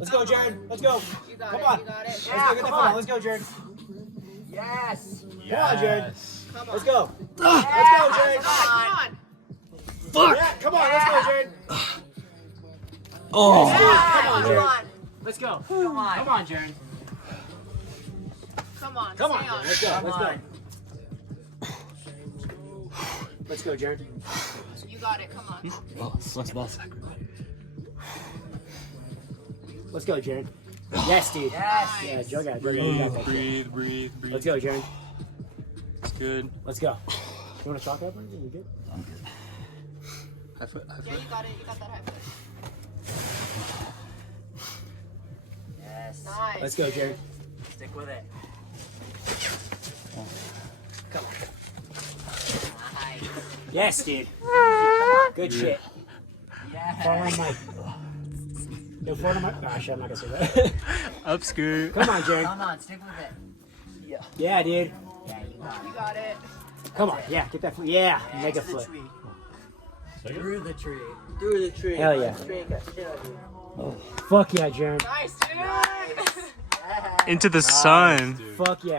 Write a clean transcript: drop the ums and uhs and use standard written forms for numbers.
Let's go, Jared. Let's go. You got Come it. on. You got it. Let's Yeah, go get the come football. on. Let's go, Jared. Yes. Come on, Jared. Come on. Let's go. Yeah. Let's go, Jared. Come on. Fuck! Yeah, come on. Let's go, Jared. Oh! Come on, Come Jared. on. Let's go. Come on. Come on, Jared. Come on. Come on, Stay Jared. Let's go. Come Let's go. on. Let's go, Jared. You got it. Come on. Boss. Let's go, Jared. Yes, dude. Yes. Yeah, Joe got it. Joe got it. You got that. Breathe. Let's go, Jared. It's good. Let's go. You want to chalk up or anything? You good? I'm good. High foot. Yeah, you got it. You got that high foot. Yes. Nice. Let's go, Jared. Stick with it. Come on. Nice. Yes, dude. Good shit. Fall on Yes. my. Yo, fall on my. Gosh, I'm not gonna say that. Up skirt. Come on, Jared. Come on, stick with it. Yeah, dude. Yeah, you got You got it. Come on. Yeah, get that foot. Yeah, it. make a To the foot. tree. Second? Through the tree. Through the tree. Hell yeah. Tree got shit out of you. Fuck yeah, Jared. Nice, dude. Yes. Into the sun. Fuck yeah.